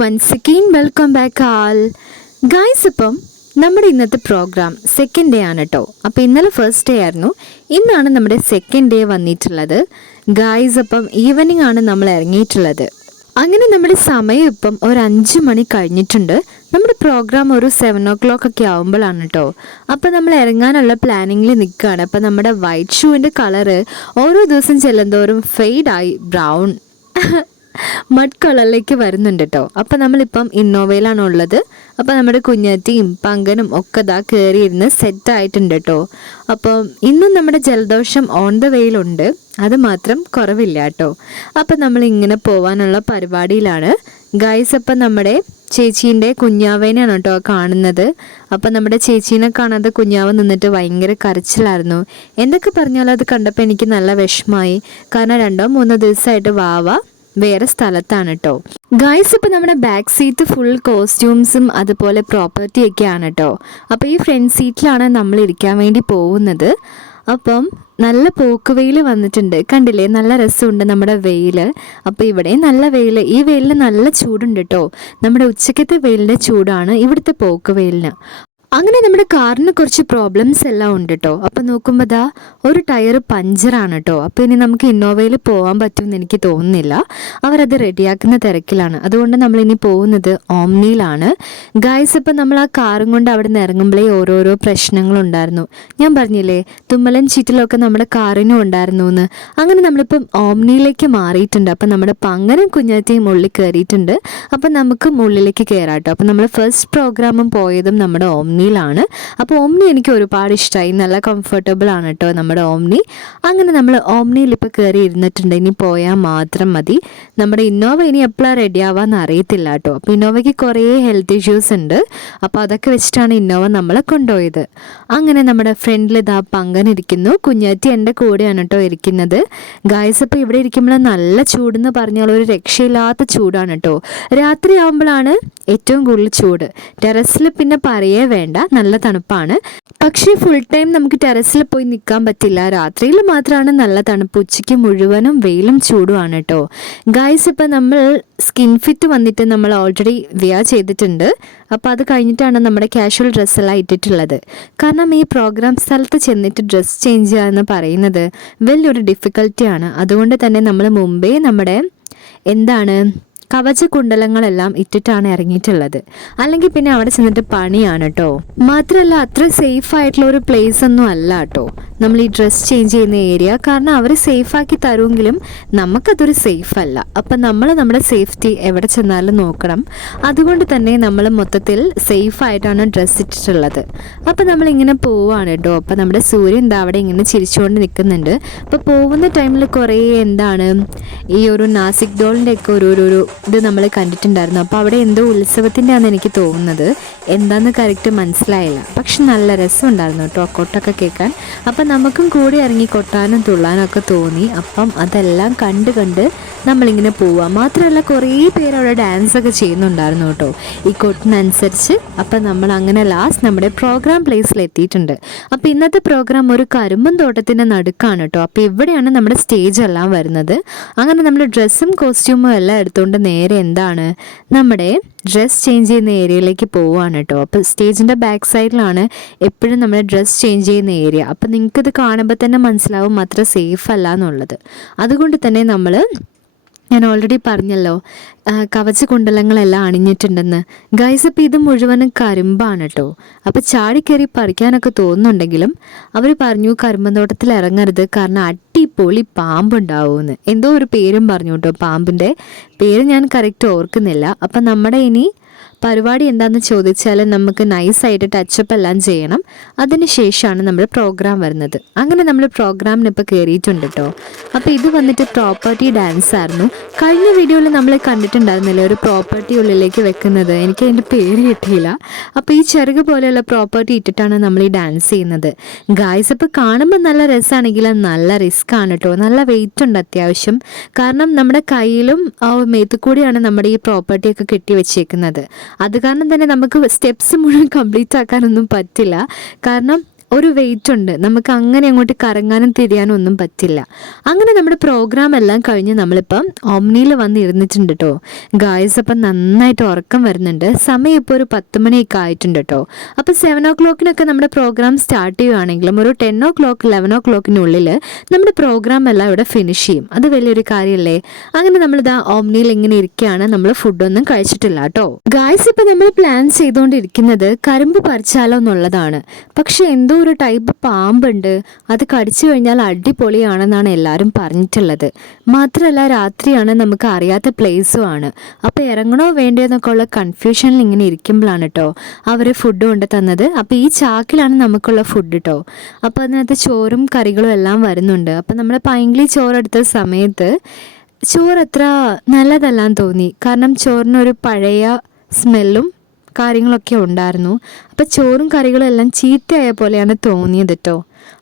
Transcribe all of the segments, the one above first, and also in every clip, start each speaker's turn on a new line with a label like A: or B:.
A: Once again welcome back all guys ഇപ്പം നമ്മുടെ ഇന്നത്തെ പ്രോഗ്രാം സെക്കൻഡ് ഡേ ആണ് കേട്ടോ അപ്പോൾ ഇന്നലെ ഫസ്റ്റ് ഡേ ആയിരുന്നു. ഇന്നാണ് നമ്മുടെ സെക്കൻഡ് ഡേ വന്നിട്ടുള്ളത്. ഗായ്സ് അപ്പം ഈവനിങ് ആണ് നമ്മൾ ഇറങ്ങിയിട്ടുള്ളത്. അങ്ങനെ നമ്മുടെ സമയം ഇപ്പം ഒരു അഞ്ച് മണി കഴിഞ്ഞിട്ടുണ്ട്. നമ്മുടെ പ്രോഗ്രാം ഒരു സെവൻ ഓ ക്ലോക്ക് ഒക്കെ ആവുമ്പോഴാണ് കേട്ടോ അപ്പോൾ നമ്മൾ ഇറങ്ങാനുള്ള പ്ലാനിങ്ങിൽ നിൽക്കുകയാണ്. അപ്പോൾ നമ്മുടെ വൈറ്റ് ഷൂവിന്റെ കളറ് ഓരോ ദിവസം ചെല്ലുന്തോറും ഫെയ്ഡായി ബ്രൗൺ മഡ് കളറിലേക്ക് വരുന്നുണ്ട് കേട്ടോ അപ്പം നമ്മളിപ്പം ഇന്നോവയിലാണ് ഉള്ളത് അപ്പം നമ്മുടെ കുഞ്ഞാറ്റിയും പങ്കനും ഒക്കെ ഇതാ കയറിയിരുന്ന് സെറ്റ് ആയിട്ടുണ്ട് കേട്ടോ അപ്പം ഇന്നും നമ്മുടെ ജലദോഷം ഓൺ ദ വേയിലുണ്ട് അത് മാത്രം കുറവില്ല കേട്ടോ അപ്പം നമ്മൾ ഇങ്ങനെ പോവാനുള്ള പരിപാടിയിലാണ്. ഗൈസ് അപ്പം നമ്മുടെ ചേച്ചീന്റെ കുഞ്ഞാവേനെയാണ് കേട്ടോ കാണുന്നത്. അപ്പം നമ്മുടെ ചേച്ചീനെ കാണാതെ കുഞ്ഞാവ് നിന്നിട്ട് ഭയങ്കര കരച്ചിലായിരുന്നു. എന്തൊക്കെ പറഞ്ഞാലും അത് കണ്ടപ്പോൾ എനിക്ക് നല്ല വിഷമായി. കാരണം രണ്ടോ മൂന്നോ ദിവസമായിട്ട് വാവ വേറെ സ്ഥലത്താണ് കേട്ടോ ഗൈസ് ഇപ്പം നമ്മുടെ ബാക്ക് സീറ്റ് ഫുൾ കോസ്റ്റ്യൂംസും അതുപോലെ പ്രോപ്പർട്ടി ഒക്കെ ആണ് കേട്ടോ അപ്പോൾ ഈ ഫ്രണ്ട് സീറ്റിലാണ് നമ്മൾ ഇരിക്കാൻ വേണ്ടി പോകുന്നത്. അപ്പം നല്ല പോക്ക് വെയിൽ വന്നിട്ടുണ്ട്. കണ്ടില്ലേ? നല്ല രസമുണ്ട് നമ്മുടെ വെയിൽ അപ്പോൾ ഇവിടെ നല്ല വെയിൽ ഈ വെയിലിന് നല്ല ചൂടുണ്ട് കേട്ടോ നമ്മുടെ ഉച്ചക്കത്തെ വെയിലിന്റെ ചൂടാണ് ഇവിടുത്തെ പോക്ക് വെയിലിന്. അങ്ങനെ നമ്മുടെ കാറിന് കുറച്ച് പ്രോബ്ലംസ് എല്ലാം ഉണ്ട് കേട്ടോ അപ്പം നോക്കുമ്പോൾ ദാ ഒരു ടയർ പഞ്ചറാണ് കേട്ടോ അപ്പോൾ ഇനി നമുക്ക് ഇന്നോവയിൽ പോകാൻ പറ്റുമെന്ന് എനിക്ക് തോന്നുന്നില്ല. അവരത് റെഡിയാക്കുന്ന തിരക്കിലാണ്. അതുകൊണ്ട് നമ്മൾ ഇനി പോകുന്നത് ഓംനിയിലാണ് ഗായ്സ് ഇപ്പം നമ്മൾ ആ കാറും കൊണ്ട് അവിടെ നിന്ന് ഇറങ്ങുമ്പോഴേ ഓരോരോ പ്രശ്നങ്ങളുണ്ടായിരുന്നു ഞാൻ പറഞ്ഞില്ലേ തുമ്മലൻ ചീറ്റിലൊക്കെ നമ്മുടെ കാറിനും ഉണ്ടായിരുന്നു എന്ന് അങ്ങനെ നമ്മളിപ്പം ഓംനിയിലേക്ക് മാറിയിട്ടുണ്ട്. അപ്പം നമ്മുടെ പങ്ങനും കുഞ്ഞാറ്റയും ഉള്ളിൽ കയറിയിട്ടുണ്ട്. അപ്പം നമുക്ക് മുള്ളിലേക്ക് കയറാം കേട്ടോ അപ്പം നമ്മൾ ഫസ്റ്റ് പ്രോഗ്രാമും പോയതും നമ്മുടെ ഓംനിയിലാണ് അപ്പോൾ ഓംനി എനിക്ക് ഒരുപാട് ഇഷ്ടമായി നല്ല കംഫർട്ടബിൾ ആണ് കേട്ടോ നമ്മുടെ ഓംനി അങ്ങനെ നമ്മൾ ഓംനിയിൽ ഇപ്പോൾ കയറി ഇരുന്നിട്ടുണ്ട്. ഇനി പോയാൽ മാത്രം മതി. നമ്മുടെ ഇന്നോവ ഇനി എപ്പോഴാണ് റെഡി ആവാന്ന് അറിയത്തില്ല കേട്ടോ. അപ്പോൾ ഇന്നോവയ്ക്ക് കുറേ ഹെൽത്ത് ഇഷ്യൂസ് ഉണ്ട്. അപ്പോൾ അതൊക്കെ വെച്ചിട്ടാണ് ഇന്നോവ നമ്മളെ കൊണ്ടുപോയത്. അങ്ങനെ നമ്മുടെ ഫ്രണ്ടിൽ ഇതാ പങ്കനിരിക്കുന്നു കുഞ്ഞാറ്റി എന്റെ കൂടെയാണ് കേട്ടോ ഇരിക്കുന്നത്. ഗായസ് ഇപ്പോൾ ഇവിടെ ഇരിക്കുമ്പോൾ നല്ല ചൂടെന്ന് പറഞ്ഞാൽ ഒരു രക്ഷയില്ലാത്ത ചൂടാണ് കേട്ടോ. രാത്രി ആകുമ്പോഴാണ് ഏറ്റവും കൂടുതൽ ചൂട്. ടെറസിൽ പിന്നെ പറയേ വേണ്ട. നല്ല തണുപ്പാണ്. പക്ഷേ ഫുൾ ടൈം നമുക്ക് ടെറസിൽ പോയി നിൽക്കാൻ പറ്റില്ല. രാത്രിയിൽ മാത്രമാണ് നല്ല തണുപ്പ്. ഉച്ചയ്ക്ക് മുഴുവനും വെയിലും ചൂടുമാണ് കേട്ടോ ഗായ്സ് ഇപ്പം നമ്മൾ സ്കിൻ ഫിറ്റ് വന്നിട്ട് നമ്മൾ ഓൾറെഡി വിയർ ചെയ്തിട്ടുണ്ട്. അപ്പോൾ അത് കഴിഞ്ഞിട്ടാണ് നമ്മുടെ കാഷ്വൽ ഡ്രസ്സെല്ലാം ഇട്ടിട്ടുള്ളത്. കാരണം ഈ പ്രോഗ്രാം സ്ഥലത്ത് ചെന്നിട്ട് ഡ്രസ്സ് ചേഞ്ച് ചെയ്യുക എന്ന് പറയുന്നത് വലിയൊരു ഡിഫിക്കൽറ്റിയാണ് അതുകൊണ്ട് തന്നെ നമ്മൾ മുമ്പേ നമ്മുടെ എന്താണ് കവചകുണ്ടലങ്ങളെല്ലാം ഇട്ടിട്ടാണ് ഇറങ്ങിയിട്ടുള്ളത്. അല്ലെങ്കിൽ പിന്നെ അവിടെ ചെന്നിട്ട് പണിയാണ് കേട്ടോ മാത്രമല്ല അത്ര സേഫ് ആയിട്ടുള്ള ഒരു പ്ലേസ് ഒന്നും അല്ല കേട്ടോ നമ്മൾ ഈ ഡ്രസ്സ് ചേഞ്ച് ചെയ്യുന്ന ഏരിയ കാരണം അവർ സേഫ് സേഫാക്കി തരുമെങ്കിലും നമുക്കതൊരു സേഫ് അല്ല. അപ്പം നമ്മൾ നമ്മുടെ സേഫ്റ്റി എവിടെ ചെന്നാലും നോക്കണം. അതുകൊണ്ട് തന്നെ നമ്മൾ മൊത്തത്തിൽ സേഫ് ആയിട്ടാണ് ഡ്രസ്സ് ഇട്ടിട്ടുള്ളത്. അപ്പം നമ്മൾ ഇങ്ങനെ പോവാണ് കേട്ടോ അപ്പം നമ്മുടെ സൂര്യൻ എന്താ അവിടെ ഇങ്ങനെ ചിരിച്ചുകൊണ്ട് നിൽക്കുന്നുണ്ട്. അപ്പോൾ പോകുന്ന ടൈമിൽ കുറേ എന്താണ് ഈ ഒരു നാസിക് ഡോളിന്റെ ഒക്കെ ഒരു ഒരു ഇത് നമ്മൾ കണ്ടിട്ടുണ്ടായിരുന്നു. അപ്പോൾ അവിടെ എന്തോ ഉത്സവത്തിന്റെ ആണെന്ന് എനിക്ക് തോന്നുന്നത്. എന്താന്ന് കറക്റ്റ് മനസ്സിലായില്ല. പക്ഷെ നല്ല രസമുണ്ടായിരുന്നു കേട്ടോ കൊട്ടൊക്കെ കേൾക്കാൻ. അപ്പം നമുക്കും കൂടി ഇറങ്ങി കൊട്ടാനും തുള്ളാനും ഒക്കെ തോന്നി. അപ്പം അതെല്ലാം കണ്ട് കണ്ട് നമ്മളിങ്ങനെ പോവുക മാത്രമല്ല കുറേ പേര് അവിടെ ഡാൻസ് ഒക്കെ ചെയ്യുന്നുണ്ടായിരുന്നു കേട്ടോ ഈ കൊട്ടിനനുസരിച്ച് അപ്പം നമ്മൾ അങ്ങനെ ലാസ്റ്റ് നമ്മുടെ പ്രോഗ്രാം പ്ലേസിൽ എത്തിയിട്ടുണ്ട്. അപ്പം ഇന്നത്തെ പ്രോഗ്രാം ഒരു കരുമ്പൻ തോട്ടത്തിന്റെ നടുക്കാണ് കേട്ടോ അപ്പോൾ ഇവിടെയാണ് നമ്മുടെ സ്റ്റേജ് എല്ലാം വരുന്നത്. അങ്ങനെ നമ്മൾ ഡ്രസ്സും കോസ്റ്റ്യൂമും എല്ലാം എടുത്തുകൊണ്ട് നേരെ എന്താണ്? നമ്മുടെ ഡ്രസ്സ് ചേഞ്ച് ചെയ്യുന്ന ഏരിയയിലേക്ക് പോവുകയാണ് കേട്ടോ. അപ്പോൾ സ്റ്റേജിന്റെ ബാക്ക് സൈഡിലാണ് എപ്പോഴും നമ്മൾ ഡ്രസ്സ് ചേഞ്ച് ചെയ്യുന്ന ഏരിയ അപ്പോൾ നിങ്ങൾക്കിത് കാണുമ്പോൾ തന്നെ മനസ്സിലാവും അത്ര സേഫ് അല്ല എന്നുള്ളത്. അതുകൊണ്ട് തന്നെ നമ്മൾ ഞാൻ ഓൾറെഡി പറഞ്ഞല്ലോ കവച കുണ്ടലങ്ങളെല്ലാം അണിഞ്ഞിട്ടുണ്ടെന്ന്. ഗൈസ് അപ്പം ഇത് മുഴുവനും കരിമ്പാണ് കേട്ടോ. അപ്പോൾ ചാടിക്കയറി പറിക്കാനൊക്കെ തോന്നുന്നുണ്ടെങ്കിലും അവർ പറഞ്ഞു കരിമ്പന്തോട്ടത്തിൽ ഇറങ്ങരുത് കാരണം അടിപൊളി പാമ്പുണ്ടാവുമെന്ന് എന്തോ ഒരു പേരും പറഞ്ഞു കേട്ടോ പാമ്പിന്റെ പേര് ഞാൻ കറക്റ്റ് ഓർക്കുന്നില്ല. അപ്പം നമ്മുടെ ഇനി പരിപാടി എന്താണെന്ന് ചോദിച്ചാൽ നമുക്ക് നൈസായിട്ട് ടച്ചപ്പ് എല്ലാം ചെയ്യണം. അതിനുശേഷമാണ് നമ്മൾ പ്രോഗ്രാം വരുന്നത്. അങ്ങനെ നമ്മൾ പ്രോഗ്രാമിന് ഇപ്പോൾ കയറിയിട്ടുണ്ട് കേട്ടോ അപ്പോൾ ഇത് വന്നിട്ട് പ്രോപ്പർട്ടി ഡാൻസ് ആയിരുന്നു. കഴിഞ്ഞ വീഡിയോയിൽ നമ്മൾ കണ്ടിട്ടുണ്ടായിരുന്നില്ലേ ഒരു പ്രോപ്പർട്ടി ഉള്ളിലേക്ക് വെക്കുന്നത്? എനിക്ക് അതിന്റെ പേര് കിട്ടിയില്ല. അപ്പോൾ ഈ ചെറുക് പോലെയുള്ള പ്രോപ്പർട്ടി ഇട്ടിട്ടാണ് നമ്മൾ ഈ ഡാൻസ് ചെയ്യുന്നത്. ഗായ്സ് ഇപ്പോൾ കാണുമ്പോൾ നല്ല രസമാണെങ്കിലും നല്ല റിസ്ക് ആണ് കേട്ടോ നല്ല വെയിറ്റ് ഉണ്ട് അത്യാവശ്യം. കാരണം നമ്മുടെ കയ്യിലും ആ മേത്തു കൂടിയാണ് നമ്മുടെ ഈ പ്രോപ്പർട്ടിയൊക്കെ കെട്ടി വെച്ചേക്കുന്നത്. അത് കാരണം തന്നെ നമുക്ക് സ്റ്റെപ്സ് മുഴുവൻ കംപ്ലീറ്റ് ആക്കാനൊന്നും പറ്റില്ല. കാരണം ഒരു വെയിറ്റ് ഉണ്ട്. നമുക്ക് അങ്ങനെ അങ്ങോട്ട് കറങ്ങാനും തിരിയാനും ഒന്നും പറ്റില്ല. അങ്ങനെ നമ്മുടെ പ്രോഗ്രാം എല്ലാം കഴിഞ്ഞ് നമ്മളിപ്പം ഓംനിയിൽ വന്ന് ഇരുന്നിട്ടുണ്ട് കേട്ടോ ഗായ്സ് അപ്പം നന്നായിട്ട് ഉറക്കം വരുന്നുണ്ട്. സമയം ഇപ്പോൾ ഒരു പത്ത് മണിയൊക്കെ ആയിട്ടുണ്ട് കേട്ടോ അപ്പോൾ സെവൻ ഓ ക്ലോക്കിനൊക്കെ നമ്മുടെ പ്രോഗ്രാം സ്റ്റാർട്ട് ചെയ്യുവാണെങ്കിലും ഒരു ടെൻ ഓ ക്ലോക്ക് ലെവൻ ഓ ക്ലോക്കിനുള്ളിൽ നമ്മുടെ പ്രോഗ്രാം എല്ലാം ഇവിടെ ഫിനിഷ് ചെയ്യും. അത് വലിയൊരു കാര്യമല്ലേ അങ്ങനെ നമ്മളിതാ ഓംനിയിൽ ഇങ്ങനെ ഇരിക്കുകയാണ്. നമ്മൾ ഫുഡൊന്നും കഴിച്ചിട്ടില്ല കേട്ടോ ഗായ്സ് ഇപ്പം നമ്മൾ പ്ലാൻ ചെയ്തുകൊണ്ടിരിക്കുന്നത് കരിമ്പ് പറിച്ചാലോ എന്നുള്ളതാണ്. പക്ഷേ എന്തോ ഒരു ടൈപ്പ് പാമ്പുണ്ട്. അത് കടിച്ചു കഴിഞ്ഞാൽ അടിപൊളിയാണെന്നാണ് എല്ലാവരും പറഞ്ഞിട്ടുള്ളത്. മാത്രമല്ല രാത്രിയാണ് നമുക്ക് അറിയാത്ത പ്ലേസും ആണ്. അപ്പോൾ ഇറങ്ങണോ വേണ്ടോ എന്നൊക്കെ ഉള്ള കൺഫ്യൂഷനിൽ ഇങ്ങനെ ഇരിക്കുമ്പോഴാണ് കേട്ടോ അവർ ഫുഡ് കൊണ്ട് തന്നത്. അപ്പോൾ ഈ ചാക്കിലാണ് നമുക്കുള്ള ഫുഡ് കേട്ടോ അപ്പോൾ അതിനകത്ത് ചോറും കറികളും എല്ലാം വരുന്നുണ്ട്. അപ്പോൾ നമ്മൾ പൈങ്കിളി ചോറെടുത്ത സമയത്ത് ചോറ് അത്ര നല്ലതല്ലാന്ന് തോന്നി. കാരണം ചോറിനൊരു പഴയ സ്മെല്ലും കാര്യങ്ങളൊക്കെ ഉണ്ടായിരുന്നു. അപ്പോൾ ചോറും കറികളും എല്ലാം ചീത്തയായ പോലെയാണ് തോന്നിയത് കേട്ടോ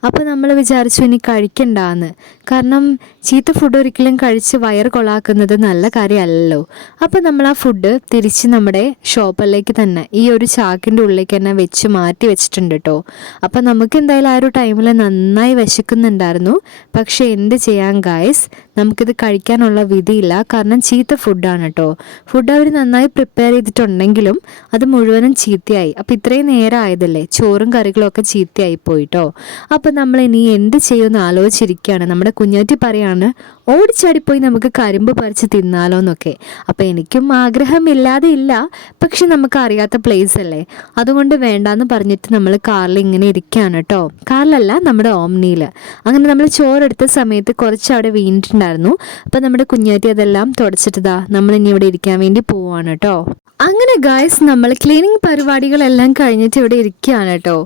A: അപ്പോൾ നമ്മൾ വിചാരിച്ചു ഇനി കഴിക്കണ്ടാന്ന്. കാരണം ചീത്ത ഫുഡ് ഒരിക്കലും കഴിച്ച് വയർ കൊളാക്കുന്നത് നല്ല കാര്യമല്ലല്ലോ. അപ്പോൾ നമ്മൾ ആ ഫുഡ് തിരിച്ച് നമ്മുടെ ഷോപ്പിലേക്ക് തന്നെ ഈ ഒരു ചാക്കിന്റെ ഉള്ളിലേക്ക് തന്നെ വെച്ച് മാറ്റി വെച്ചിട്ടുണ്ട് കേട്ടോ അപ്പോൾ നമുക്ക് എന്തായാലും ആ ഒരു ടൈമിൽ നന്നായി വിശക്കുന്നുണ്ടായിരുന്നു. പക്ഷേ എന്ത് ചെയ്യാൻ ഗായ്സ് നമുക്കിത് കഴിക്കാനുള്ള വിധിയില്ല. കാരണം ചീത്ത ഫുഡാണ് കേട്ടോ ഫുഡ് അവർ നന്നായി പ്രിപ്പയർ ചെയ്തിട്ടുണ്ടെങ്കിലും അത് മുഴുവനും ചീത്തയായി. അപ്പോൾ ഇത്രയും നേരം ആയതല്ലേ ചോറും കറികളും ഒക്കെ ചീത്തയായി പോയിട്ടോ അപ്പം നമ്മൾ ഇനി എന്ത് ചെയ്യുമെന്ന് ആലോചിച്ചിരിക്കുകയാണ്. നമ്മുടെ കുഞ്ഞാറ്റി പറയാണ് ഓടിച്ചാടിപ്പോയി നമുക്ക് കരിമ്പ് പറിച്ച് തിന്നാലോ എന്നൊക്കെ. അപ്പം എനിക്കും ആഗ്രഹമില്ലാതെ ഇല്ല പക്ഷെ നമുക്ക് അറിയാത്ത പ്ലേസ് അല്ലേ? അതുകൊണ്ട് വേണ്ടാന്ന് പറഞ്ഞിട്ട് നമ്മൾ കാറിൽ ഇങ്ങനെ ഇരിക്കുകയാണ് കേട്ടോ. കാറിലല്ല നമ്മുടെ ഓംനിയിൽ അങ്ങനെ നമ്മൾ ചോറെടുത്ത സമയത്ത് കുറച്ച് അവിടെ വീണിട്ടുണ്ടായിരുന്നു. അപ്പം നമ്മുടെ കുഞ്ഞാറ്റി അതെല്ലാം തുടച്ചിട്ടതാ നമ്മൾ ഇനി ഇവിടെ ഇരിക്കാൻ വേണ്ടി പോവാണ് കേട്ടോ. അങ്ങനെ ഗായ്സ് നമ്മൾ ക്ലീനിങ് പരിപാടികളെല്ലാം കഴിഞ്ഞിട്ട് ഇവിടെ ഇരിക്കുകയാണ് കേട്ടോ.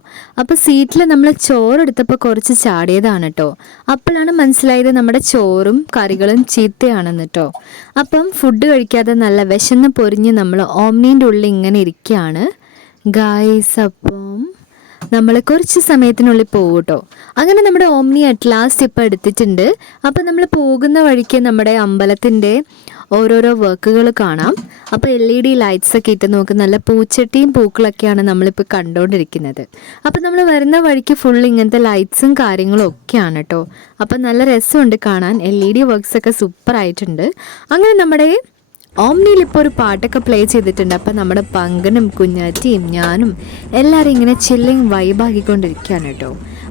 A: അപ്പോൾ സീറ്റിൽ നമ്മൾ ചോറെടുത്തപ്പോൾ കുറച്ച് ചാടിയതാണ് കേട്ടോ. അപ്പോഴാണ് മനസ്സിലായത് നമ്മുടെ ചോറും കറികളും ചീത്തയാണെന്ന് കേട്ടോ. അപ്പം ഫുഡ് കഴിക്കാതെ നല്ല വിശന്ന് പൊരിഞ്ഞ് നമ്മൾ ഓംനീന്റെ ഉള്ളിൽ ഇങ്ങനെ ഇരിക്കുകയാണ്. ഗായ്സ് അപ്പം നമ്മൾ കുറച്ച് സമയത്തിനുള്ളിൽ പോകും കേട്ടോ. അങ്ങനെ നമ്മുടെ ഓംനി അറ്റ് ലാസ്റ്റ് ഇപ്പോൾ എടുത്തിട്ടുണ്ട്. അപ്പം നമ്മൾ പോകുന്ന വഴിക്ക് നമ്മുടെ അമ്പലത്തിന്റെ ഓരോരോ വർക്കുകൾ കാണാം. അപ്പോൾ എൽ ഇ ഡി ലൈറ്റ്സ് ഒക്കെ ഇട്ട് നോക്ക് നല്ല പൂച്ചട്ടിയും പൂക്കളൊക്കെയാണ് നമ്മളിപ്പോൾ കണ്ടുകൊണ്ടിരിക്കുന്നത് അപ്പോൾ നമ്മൾ വരുന്ന വഴിക്ക് ഫുൾ ഇങ്ങനത്തെ ലൈറ്റ്സും കാര്യങ്ങളും ഒക്കെയാണ് കേട്ടോ അപ്പോൾ നല്ല രസമുണ്ട് കാണാൻ. എൽ ഇ ഡി വർക്ക്സ് ഒക്കെ സൂപ്പർ ആയിട്ടുണ്ട്. അങ്ങനെ നമ്മുടെ ഓംനിയിൽ ഇപ്പോൾ ഒരു പാട്ടൊക്കെ പ്ലേ ചെയ്തിട്ടുണ്ട്. അപ്പം നമ്മുടെ പങ്കനും കുഞ്ഞാറ്റിയും ഞാനും എല്ലാവരും ഇങ്ങനെ ചില്ലിങ് വൈബാക്കിക്കൊണ്ടിരിക്കുകയാണ് കേട്ടോ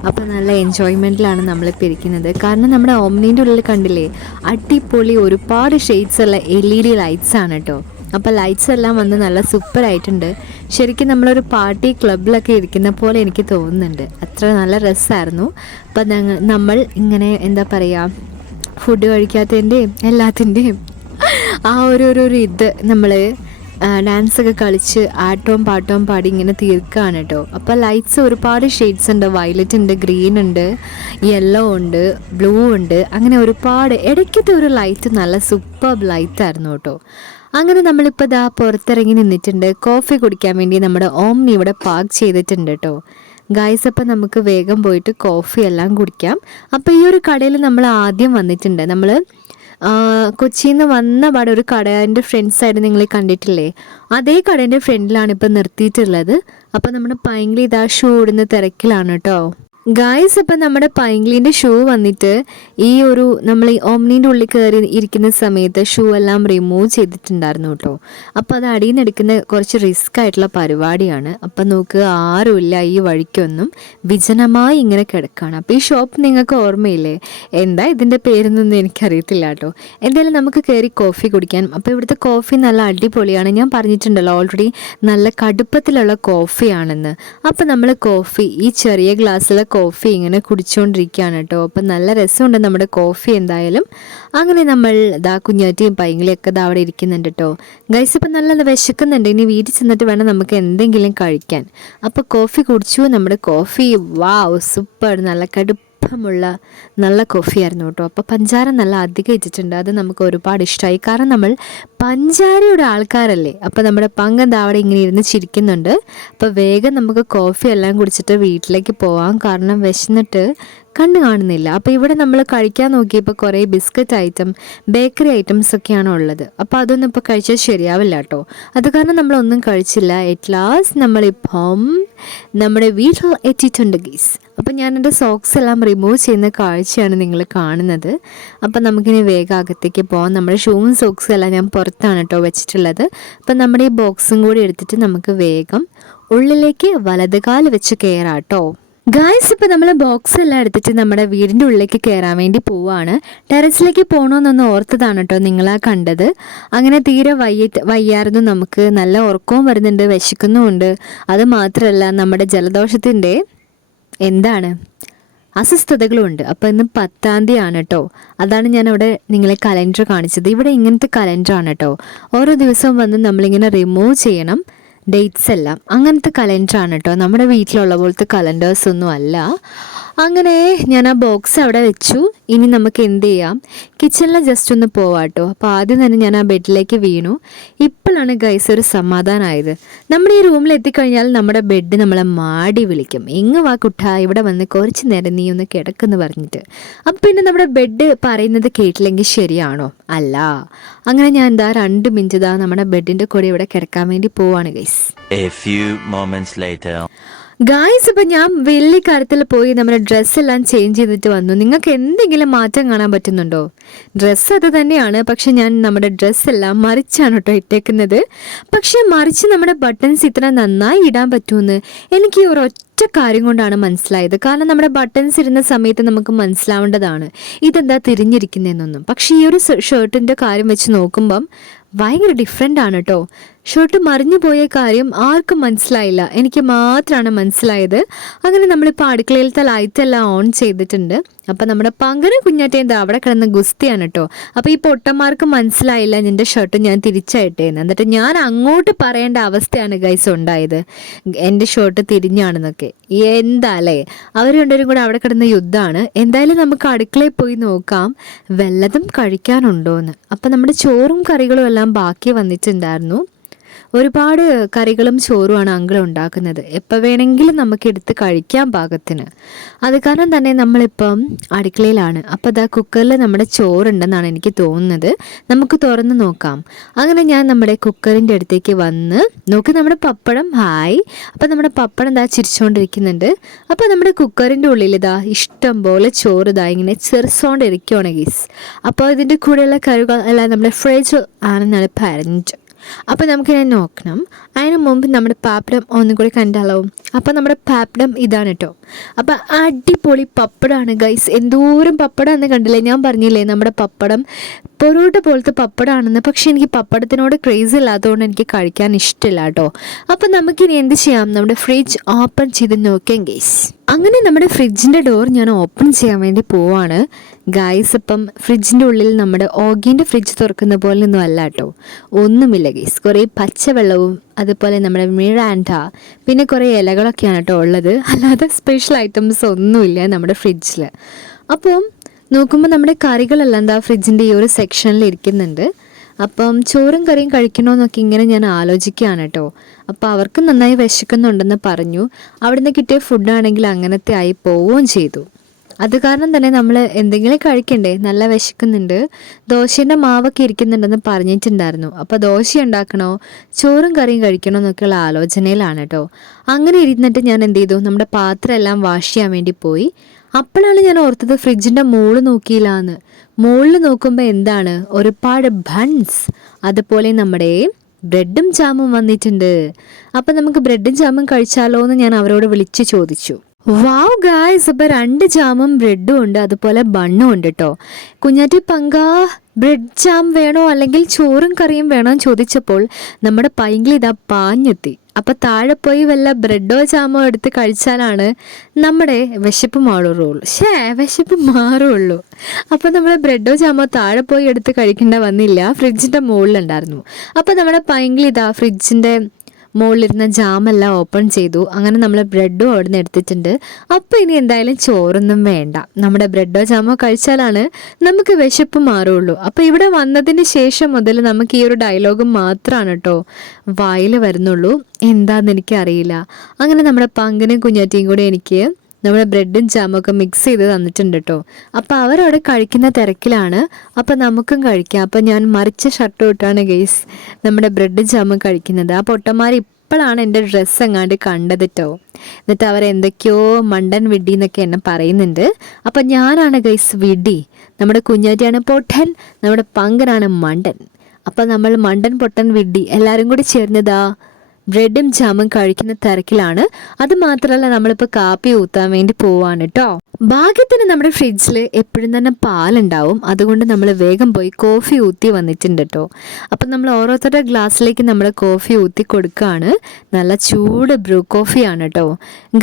A: അപ്പോൾ നല്ല എൻജോയ്മെന്റിലാണ് നമ്മളിപ്പോൾ ഇരിക്കുന്നത് കാരണം നമ്മുടെ ഓംനീന്റെ ഉള്ളിൽ കണ്ടില്ലേ അടിപൊളി ഒരുപാട് ഷെയ്ഡ്സ് ഉള്ള എൽ ഇ ഡി ലൈറ്റ്സ് ആണ് കേട്ടോ അപ്പോൾ ലൈറ്റ്സ് എല്ലാം വന്ന് നല്ല സൂപ്പർ ആയിട്ടുണ്ട്. ശരിക്കും നമ്മളൊരു പാർട്ടി ക്ലബിലൊക്കെ ഇരിക്കുന്ന പോലെ എനിക്ക് തോന്നുന്നുണ്ട്. അത്ര നല്ല രസമായിരുന്നു അപ്പം നമ്മൾ ഇങ്ങനെ എന്താ പറയുക ഫുഡ് കഴിക്കാത്തതിന്റെയും എല്ലാത്തിന്റെയും ആ ഒരു ഒരു ഇത് നമ്മൾ ഡാൻസ് ഒക്കെ കളിച്ച് ആട്ടവും പാട്ടവും പാടി ഇങ്ങനെ തീർക്കുകയാണ് കേട്ടോ. അപ്പോൾ ലൈറ്റ്സ് ഒരുപാട് ഷെയ്ഡ്സ് ഉണ്ട്. വയലറ്റ് ഉണ്ട് ഗ്രീൻ ഉണ്ട് യെല്ലോ ഉണ്ട് ബ്ലൂ ഉണ്ട്. അങ്ങനെ ഒരുപാട് ഇടയ്ക്കത്തെ ഒരു ലൈറ്റ് നല്ല സൂപ്പർ ലൈറ്റ് ആയിരുന്നു കേട്ടോ. അങ്ങനെ നമ്മളിപ്പോൾ ദാ പുറത്തിറങ്ങി നിന്നിട്ടുണ്ട്. കോഫി കുടിക്കാൻ വേണ്ടി നമ്മുടെ ഓംനി ഇവിടെ പാർക്ക് ചെയ്തിട്ടുണ്ട് കേട്ടോ. ഗായ്സ് അപ്പം നമുക്ക് വേഗം പോയിട്ട് കോഫി എല്ലാം കുടിക്കാം. അപ്പോൾ ഈ ഒരു കടയിൽ നമ്മൾ ആദ്യം വന്നിട്ടുണ്ട്. നമ്മൾ കൊച്ചിയിൽ നിന്ന് വന്ന പാടെ ഒരു കടേന്റെ ഫ്രണ്ട് സൈഡ് നിങ്ങൾ കണ്ടിട്ടില്ലേ? അതേ കടേന്റെ ഫ്രണ്ടിലാണ് ഇപ്പം നിർത്തിയിട്ടുള്ളത്. അപ്പോൾ നമ്മുടെ പൈങ്കിളി ഇതാ ഷൂ ഇടുന്ന തിരക്കിലാണ് കേട്ടോ ഗായ്സ് അപ്പം നമ്മുടെ പൈങ്കിളിന്റെ ഷൂ വന്നിട്ട് ഈ ഒരു നമ്മൾ ഈ ഓംനീന്റെ ഉള്ളിൽ കയറി ഇരിക്കുന്ന സമയത്ത് ഷൂ എല്ലാം റിമൂവ് ചെയ്തിട്ടുണ്ടായിരുന്നു കേട്ടോ. അപ്പോൾ അത് അടിയിൽ നിന്ന് എടുക്കുന്ന കുറച്ച് റിസ്ക് ആയിട്ടുള്ള പരിപാടിയാണ്. അപ്പം നോക്ക് ആരുമില്ല ഈ വഴിക്കൊന്നും വിജനമായി ഇങ്ങനെ കിടക്കുകയാണ് അപ്പോൾ ഈ ഷോപ്പ് നിങ്ങൾക്ക് ഓർമ്മയില്ലേ? എന്താ ഇതിന്റെ പേരൊന്നും എനിക്കറിയത്തില്ല കേട്ടോ. എന്തായാലും നമുക്ക് കയറി കോഫി കുടിക്കാൻ അപ്പോൾ ഇവിടുത്തെ കോഫി നല്ല അടിപൊളിയാണ്. ഞാൻ പറഞ്ഞിട്ടുണ്ടല്ലോ ഓൾറെഡി നല്ല കടുപ്പത്തിലുള്ള കോഫിയാണെന്ന് അപ്പോൾ നമ്മൾ കോഫി ഈ ചെറിയ ഗ്ലാസ്സിലെ കോഫി ഇങ്ങനെ കുടിച്ചുകൊണ്ടിരിക്കുകയാണ് കേട്ടോ. അപ്പം നല്ല രസമുണ്ട് നമ്മുടെ കോഫി എന്തായാലും. അങ്ങനെ നമ്മൾ ദാ കുഞ്ഞാറ്റിയും പൈങ്കിളിയൊക്കെ ദാ അവിടെ ഇരിക്കുന്നുണ്ട് കേട്ടോ. ഗൈസ് ഇപ്പം നല്ല വിശക്കുന്നുണ്ട്. ഇനി വീട്ടിൽ ചെന്നിട്ട് വേണം നമുക്ക് എന്തെങ്കിലും കഴിക്കാൻ. അപ്പോൾ കോഫി കുടിച്ചു. നമ്മുടെ കോഫി വാവ് സൂപ്പർ. നല്ല കടുപ്പമുള്ള നല്ല കോഫിയായിരുന്നു കേട്ടോ. അപ്പോൾ പഞ്ചാര നല്ല അധികം ഇട്ടിട്ടുണ്ട്. അത് നമുക്ക് ഒരുപാട് ഇഷ്ടമായി കാരണം നമ്മൾ പഞ്ചാരയുടെ ആൾക്കാരല്ലേ. അപ്പോൾ നമ്മുടെ പങ്കെന്താ അവിടെ ഇങ്ങനെ ഇരുന്ന് ചിരിക്കുന്നുണ്ട്. അപ്പോൾ വേഗം നമുക്ക് കോഫി എല്ലാം കുടിച്ചിട്ട് വീട്ടിലേക്ക് പോവാം. കാരണം വിശന്നിട്ട് കണ്ണ് കാണുന്നില്ല. അപ്പോൾ ഇവിടെ നമ്മൾ കഴിക്കാൻ നോക്കിയപ്പോൾ കുറേ ബിസ്ക്കറ്റ് ഐറ്റം ബേക്കറി ഐറ്റംസ് ഒക്കെയാണ് ഉള്ളത്. അപ്പോൾ അതൊന്നും ഇപ്പോൾ കഴിച്ചാൽ ശരിയാവില്ല കേട്ടോ അത് കാരണം നമ്മളൊന്നും കഴിച്ചില്ല. എറ്റ് ലാസ്റ്റ് നമ്മളിപ്പം നമ്മുടെ വീട്ടിൽ എത്തിയിട്ടുണ്ട് ഗീസ് അപ്പം ഞാൻ എന്റെ സോക്സ് എല്ലാം റിമൂവ് ചെയ്യുന്ന കാഴ്ചയാണ് നിങ്ങൾ കാണുന്നത്. അപ്പം നമുക്കിനി വേഗം അകത്തേക്ക് പോകാം നമ്മുടെ ഷൂവും സോക്സും എല്ലാം ഞാൻ പുറത്താണ് കേട്ടോ വെച്ചിട്ടുള്ളത്. അപ്പം നമ്മുടെ ഈ ബോക്സും കൂടി എടുത്തിട്ട് നമുക്ക് വേഗം ഉള്ളിലേക്ക് വലതുകാൽ വെച്ച് കയറാം കേട്ടോ ഗായ്സ് ഇപ്പം നമ്മൾ ബോക്സ് എല്ലാം എടുത്തിട്ട് നമ്മുടെ വീടിന്റെ ഉള്ളിലേക്ക് കയറാൻ വേണ്ടി പോവാണ്. ടെറസിലേക്ക് പോകണമെന്നൊന്ന് ഓർത്തതാണ് കേട്ടോ നിങ്ങളാ കണ്ടത്. അങ്ങനെ തീരെ വയ്യ വയ്യായിരുന്നു നമുക്ക്. നല്ല ഉറക്കവും വരുന്നുണ്ട് വിശക്കുന്നുമുണ്ട്. അത് മാത്രമല്ല നമ്മുടെ ജലദോഷത്തിന്റെ എന്താണ്? അസ്വസ്ഥതകളുണ്ട്. അപ്പോൾ ഇന്ന് പത്താം തീയതിയാണ് കേട്ടോ അതാണ് ഞാൻ അവിടെ നിങ്ങളെ കലണ്ടർ കാണിച്ചത്. ഇവിടെ ഇങ്ങനത്തെ കലണ്ടറാണ് കേട്ടോ ഓരോ ദിവസവും വന്ന് നമ്മളിങ്ങനെ റിമൂവ് ചെയ്യണം. ഡേറ്റ്സ് എല്ലാം. അങ്ങനത്തെ കലണ്ടറാണ് കേട്ടോ നമ്മുടെ വീട്ടിലുള്ള പോലത്തെ കലണ്ടേഴ്സ് ഒന്നും അല്ല. അങ്ങനെ ഞാൻ ആ ബോക്സ് അവിടെ വെച്ചു. ഇനി നമുക്ക് എന്ത് ചെയ്യാം? കിച്ചണിൽ ജസ്റ്റ് ഒന്ന് പോവാട്ടോ. അപ്പോൾ ആദ്യം തന്നെ ഞാൻ ആ ബെഡിലേക്ക് വീണു. ഇപ്പോഴാണ് ഗൈസ് ഒരു സമാധാനമായത് നമ്മുടെ ഈ റൂമിൽ എത്തിക്കഴിഞ്ഞാൽ നമ്മുടെ ബെഡ് നമ്മളെ മാടി വിളിക്കും. എങ്ങ് വാ കുട്ട ഇവിടെ വന്ന് കുറച്ച് നേരം നീ ഒന്ന് കിടക്കുന്നു പറഞ്ഞിട്ട്. അപ്പം പിന്നെ നമ്മുടെ ബെഡ് പറയുന്നത് കേട്ടില്ലെങ്കിൽ ശരിയാണോ? അല്ല. അങ്ങനെ ഞാൻ എന്താ രണ്ട് മിനിറ്റ് ഇതാ നമ്മുടെ ബെഡിന്റെ കൂടെ ഇവിടെ കിടക്കാൻ വേണ്ടി പോവാണ് guys
B: A few moments later.
A: Guys ഇപ്പം ഞാൻ വലിയ കാര്യത്തിൽ പോയി നമ്മുടെ ഡ്രസ്സെല്ലാം ചേഞ്ച് ചെയ്തിട്ട് വന്നു. നിങ്ങൾക്ക് എന്തെങ്കിലും മാറ്റം കാണാൻ പറ്റുന്നുണ്ടോ? ഡ്രസ്സ് അത് തന്നെയാണ് പക്ഷെ ഞാൻ നമ്മുടെ ഡ്രസ്സെല്ലാം മറിച്ചാണ് കേട്ടോ ഇട്ടേക്കുന്നത്. പക്ഷെ മറിച്ച് നമ്മുടെ ബട്ടൺസ് ഇത്ര നന്നായി ഇടാൻ പറ്റുമെന്ന് എനിക്ക് ഈ ഒരൊറ്റ കാര്യം കൊണ്ടാണ് മനസ്സിലായത്. കാരണം നമ്മുടെ ബട്ടൺസ് ഇരുന്ന സമയത്ത് നമുക്ക് മനസ്സിലാവേണ്ടതാണ് ഇതെന്താ തിരിഞ്ഞിരിക്കുന്നതെന്നൊന്നും. പക്ഷേ ഈ ഒരു ഷർട്ടിന്റെ കാര്യം വെച്ച് നോക്കുമ്പം ഭയങ്കര ഡിഫറെന്റ് ആണ് കേട്ടോ ഷർട്ട് മറിഞ്ഞു പോയ കാര്യം ആർക്കും മനസ്സിലായില്ല. എനിക്ക് മാത്രമാണ് മനസ്സിലായത്. അങ്ങനെ നമ്മളിപ്പോൾ അടുക്കളയിലത്തെ ലൈറ്റെല്ലാം ഓൺ ചെയ്തിട്ടുണ്ട്. അപ്പം നമ്മുടെ പങ്കന് കുഞ്ഞാറ്റ അവിടെ കിടന്ന ഗുസ്തിയാണ് കേട്ടോ അപ്പോൾ ഈ പൊട്ടന്മാർക്ക് മനസ്സിലായില്ല നിന്റെ ഷർട്ട് ഞാൻ തിരിച്ചായിട്ടേന്ന്. എന്നിട്ട് ഞാൻ അങ്ങോട്ട് പറയേണ്ട അവസ്ഥയാണ് ഗൈസ് ഉണ്ടായത്. എന്റെ ഷർട്ട് തിരിഞ്ഞാണെന്നൊക്കെ. എന്താ അല്ലേ അവർ രണ്ടുപേരും കൂടെ അവിടെ കിടന്ന യുദ്ധമാണ്. എന്തായാലും നമുക്ക് അടുക്കളയിൽ പോയി നോക്കാം. വല്ലതും കഴിക്കാനുണ്ടോയെന്ന് അപ്പം നമ്മുടെ ചോറും കറികളും എല്ലാം ബാക്കി വന്നിട്ടുണ്ടായിരുന്നു. ഒരുപാട് കറികളും ചോറുമാണ് അങ്കിൾ ഉണ്ടാക്കുന്നത്. എപ്പോൾ വേണമെങ്കിലും നമുക്ക് എടുത്ത് കഴിക്കാൻ പാകത്തിന്. അത് കാരണം തന്നെ നമ്മളിപ്പം അടുക്കളയിലാണ്. അപ്പോൾ അതാ കുക്കറിൽ നമ്മുടെ ചോറുണ്ടെന്നാണ് എനിക്ക് തോന്നുന്നത്. നമുക്ക് തുറന്ന് നോക്കാം. അങ്ങനെ ഞാൻ നമ്മുടെ കുക്കറിന്റെ അടുത്തേക്ക് വന്ന് നോക്കി നമ്മുടെ പപ്പടം. ഹായ്. അപ്പോൾ നമ്മുടെ പപ്പടം ഇതാ ചിരിച്ചുകൊണ്ടിരിക്കുന്നുണ്ട് അപ്പോൾ നമ്മുടെ കുക്കറിന്റെ ഉള്ളിൽ ഇതാ ഇഷ്ടം പോലെ ചോറ് ഇതാ ഇങ്ങനെ ചെറുസോണ്ടിരിക്കുകയാണ് ഗീസ് അപ്പോൾ ഇതിന്റെ കൂടെയുള്ള കറികൾ എല്ലാം നമ്മുടെ ഫ്രിഡ്ജ് ആണെന്നാണ് പറഞ്ഞിട്ട് അപ്പോൾ നമുക്കിനെ നോക്കണം. അതിന് മുമ്പ് നമ്മുടെ പാപ്പടം ഒന്നും കൂടി കണ്ടാലോ? അപ്പോൾ നമ്മുടെ പാപ്പടം ഇതാണ് കേട്ടോ അപ്പോൾ അടിപൊളി പപ്പടമാണ് ഗൈസ് എന്തോരം പപ്പടമാണെന്ന് കണ്ടില്ലേ? ഞാൻ പറഞ്ഞില്ലേ നമ്മുടെ പപ്പടം പൊറോട്ട പോലത്തെ പപ്പടമാണെന്ന് പക്ഷേ എനിക്ക് പപ്പടത്തിനോട് ക്രേസ് ഇല്ലാത്തതുകൊണ്ട് എനിക്ക് കഴിക്കാൻ ഇഷ്ടമില്ല കേട്ടോ അപ്പോൾ നമുക്കിനി എന്ത് ചെയ്യാം? നമ്മുടെ ഫ്രിഡ്ജ് ഓപ്പൺ ചെയ്ത് നോക്കാം ഗൈസ് അങ്ങനെ നമ്മുടെ ഫ്രിഡ്ജിന്റെ ഡോർ ഞാൻ ഓപ്പൺ ചെയ്യാൻ വേണ്ടി പോവാണ്. ഗൈസ് ഇപ്പം ഫ്രിഡ്ജിന്റെ ഉള്ളിൽ നമ്മുടെ ഓഗിന്റെ ഫ്രിഡ്ജ് തുറക്കുന്ന പോലെ ഒന്നും അല്ല കേട്ടോ ഒന്നുമില്ല ഗൈസ് കുറേ പച്ചവെള്ളവും അതുപോലെ നമ്മുടെ മിഴാൻഡ പിന്നെ കുറേ ഇലകളൊക്കെയാണ് കേട്ടോ ഉള്ളത്. അല്ലാതെ സ്പെഷ്യൽ ഐറ്റംസ് ഒന്നുമില്ല നമ്മുടെ ഫ്രിഡ്ജിൽ അപ്പം നോക്കുമ്പോൾ നമ്മുടെ കറികളെല്ലാം എന്താ ഫ്രിഡ്ജിന്റെ ഈ ഒരു സെക്ഷനിൽ ഇരിക്കുന്നുണ്ട്. അപ്പം ചോറും കറിയും കഴിക്കണമെന്നൊക്കെ ഇങ്ങനെ ഞാൻ ആലോചിക്കുകയാണ് കേട്ടോ അപ്പോൾ അവർക്ക് നന്നായി വിശക്കുന്നുണ്ടെന്ന് പറഞ്ഞു. അവിടുന്ന് കിട്ടിയ ഫുഡാണെങ്കിൽ അങ്ങനത്തെ ആയി പോവുകയും ചെയ്തു. അത് കാരണം തന്നെ നമ്മൾ എന്തെങ്കിലും കഴിക്കണ്ടേ? നല്ല വിശക്കുന്നുണ്ട്. ദോശേന്റെ മാവൊക്കെ ഇരിക്കുന്നുണ്ടെന്ന് പറഞ്ഞിട്ടുണ്ടായിരുന്നു. അപ്പോൾ ദോശ ഉണ്ടാക്കണോ? ചോറും കറിയും കഴിക്കണോ എന്നൊക്കെയുള്ള ആലോചനയിലാണ് കേട്ടോ. അങ്ങനെ ഇരുന്നിട്ട് ഞാൻ എന്ത് ചെയ്തു? നമ്മുടെ പാത്രം എല്ലാം വാഷ് ചെയ്യാൻ വേണ്ടി പോയി. അപ്പോഴാണ് ഞാൻ ഓർത്തത് ഫ്രിഡ്ജിന്റെ മോൾ നോക്കിയില്ലാന്ന്. മുകളിൽ നോക്കുമ്പോൾ എന്താണ്? ഒരുപാട് ബൺസ്. അതുപോലെ നമ്മുടെ ബ്രെഡും ജാമും വന്നിട്ടുണ്ട്. അപ്പം നമുക്ക് ബ്രെഡും ജാമും കഴിച്ചാലോ എന്ന് ഞാൻ അവരോട് വിളിച്ച് ചോദിച്ചു. വാവ് ഗായ്സ് അപ്പോൾ രണ്ട് ജാമും ബ്രെഡും ഉണ്ട് അതുപോലെ ബണ്ണും ഉണ്ട് കേട്ടോ കുഞ്ഞാറ്റി പങ്ക ബ്രെഡ് ജാം വേണോ അല്ലെങ്കിൽ ചോറും കറിയും വേണോ ചോദിച്ചപ്പോൾ നമ്മുടെ പൈങ്കിൾ ഇതാ പാഞ്ഞെത്തി. അപ്പോൾ താഴെ പോയി വല്ല ബ്രെഡോ ജാമോ എടുത്ത് കഴിച്ചാലാണ് നമ്മുടെ വിശപ്പ് മാറുള്ളൂ. ഷേ വിശപ്പ് മാറുള്ളൂ. അപ്പോൾ നമ്മൾ ബ്രെഡോ ജാമോ താഴെ പോയി എടുത്ത് കഴിക്കേണ്ട വന്നില്ല. ഫ്രിഡ്ജിന്റെ മുകളിലുണ്ടായിരുന്നു. അപ്പോൾ നമ്മുടെ പൈങ്കിൾ ഇതാ ഫ്രിഡ്ജിന്റെ മുകളിലിരുന്ന ജാമെല്ലാം ഓപ്പൺ ചെയ്തു. അങ്ങനെ നമ്മൾ ബ്രെഡും അവിടെ നിന്ന് എടുത്തിട്ടുണ്ട്. അപ്പോൾ ഇനി എന്തായാലും ചോറൊന്നും വേണ്ട. നമ്മുടെ ബ്രെഡോ ജാമോ കഴിച്ചാലാണ് നമുക്ക് വിശപ്പ് മാറുള്ളൂ. അപ്പോൾ ഇവിടെ വന്നതിന് ശേഷം മുതൽ നമുക്ക് ഈ ഒരു ഡയലോഗ് മാത്രമാണ് കേട്ടോ വായിൽ വരുന്നുള്ളൂ. എന്താണെന്ന് എനിക്കറിയില്ല. അങ്ങനെ നമ്മുടെ പങ്കിനും കുഞ്ഞാറ്റിയും കൂടെ എനിക്ക് നമ്മുടെ ബ്രെഡും ജാമും ഒക്കെ മിക്സ് ചെയ്ത് തന്നിട്ടുണ്ട് കേട്ടോ അപ്പോൾ അവരവിടെ കഴിക്കുന്ന തിരക്കിലാണ്. അപ്പോൾ നമുക്കും കഴിക്കാം. അപ്പോൾ ഞാൻ മറിച്ച ഷർട്ട് ഇട്ടാണ് ഗെയ്സ് നമ്മുടെ ബ്രെഡും ജാമും കഴിക്കുന്നത്. ആ പൊട്ടന്മാർ ഇപ്പോഴാണ് എന്റെ ഡ്രസ്സ് എങ്ങാണ്ട് കണ്ടത് കേട്ടോ എന്നിട്ട് അവർ എന്തൊക്കെയോ മണ്ടൻ വിഡി എന്നൊക്കെ എന്നെ പറയുന്നുണ്ട്. അപ്പം ഞാനാണ് ഗൈസ് വിഡി. നമ്മുടെ കുഞ്ഞാറ്റിയാണ് പൊട്ടൻ. നമ്മുടെ പങ്കനാണ് മണ്ടൻ. അപ്പം നമ്മൾ മണ്ടൻ പൊട്ടൻ വിഡി എല്ലാവരും കൂടി ചേർന്നതാ. ബ്രെഡും ജാമും കഴിക്കുന്ന തിരക്കിലാണ്. അത് മാത്രമല്ല നമ്മളിപ്പോൾ കാപ്പി ഊത്താൻ വേണ്ടി പോവാണ് കേട്ടോ ഭാഗ്യത്തിന് നമ്മുടെ ഫ്രിഡ്ജിൽ എപ്പോഴും തന്നെ പാലുണ്ടാവും. അതുകൊണ്ട് നമ്മൾ വേഗം പോയി കോഫി ഊത്തി വന്നിട്ടുണ്ട് കേട്ടോ അപ്പം നമ്മൾ ഓരോരുത്തരുടെ ഗ്ലാസ്സിലേക്ക് നമ്മൾ കോഫി ഊത്തി കൊടുക്കുകയാണ് നല്ല ചൂട് ബ്രൂ കോഫിയാണ് കേട്ടോ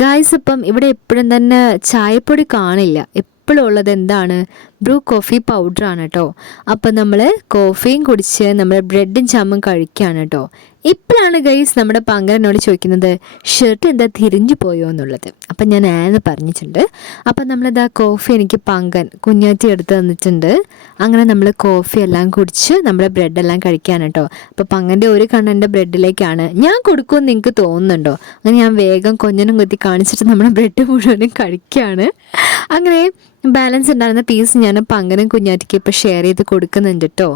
A: ഗായ്സ് ഇപ്പം ഇവിടെ എപ്പോഴും തന്നെ ചായപ്പൊടി കാണില്ല. എപ്പോഴും ഉള്ളത് എന്താണ്? ബ്രൂ കോഫി പൗഡറാണ് കേട്ടോ അപ്പം നമ്മൾ കോഫിയും കുടിച്ച് നമ്മൾ ബ്രെഡും ചമ്മും കഴിക്കുകയാണ് കേട്ടോ ഇപ്പോഴാണ് ഗൈസ് നമ്മുടെ പങ്കരനോട് ചോദിക്കുന്നത് ഷർട്ട് എന്താ തിരിഞ്ഞു പോയോ എന്നുള്ളത്? അപ്പം ഞാൻ ആന്ന് പറഞ്ഞിട്ടുണ്ട്. അപ്പം നമ്മളിതാ കോഫി എനിക്ക് പങ്കൻ കുഞ്ഞാറ്റി എടുത്ത് തന്നിട്ടുണ്ട്. അങ്ങനെ നമ്മൾ കോഫി എല്ലാം കുടിച്ച് നമ്മുടെ ബ്രെഡെല്ലാം കഴിക്കാണ് കേട്ടോ അപ്പോൾ പങ്കന്റെ ഒരു കണ്ണന്റെ ബ്രെഡിലേക്കാണ്. ഞാൻ കൊടുക്കുമെന്ന് നിങ്ങൾക്ക് തോന്നുന്നുണ്ടോ? അങ്ങനെ ഞാൻ വേഗം കൊഞ്ഞനും കുത്തി കാണിച്ചിട്ട് നമ്മുടെ ബ്രെഡ് മുഴുവനും കഴിക്കുകയാണ് അങ്ങനെ ബാലൻസ് ഉണ്ടായിരുന്ന പീസ് ഞാൻ പങ്കനും കുഞ്ഞാറ്റിക്ക് ഇപ്പോൾ ഷെയർ ചെയ്ത് കൊടുക്കുന്നുണ്ട് കേട്ടോ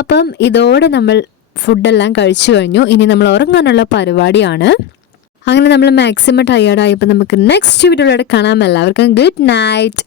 A: അപ്പം ഇതോടെ നമ്മൾ ഫുഡെല്ലാം കഴിച്ചു കഴിഞ്ഞു. ഇനി നമ്മൾ ഉറങ്ങാനുള്ള പരിപാടിയാണ്. അങ്ങനെ നമ്മൾ മാക്സിമം ടയേർഡായപ്പോൾ നമുക്ക് നെക്സ്റ്റ് വീഡിയോയിലൂടെ കാണാം. എല്ലാവർക്കും ഗുഡ് നൈറ്റ്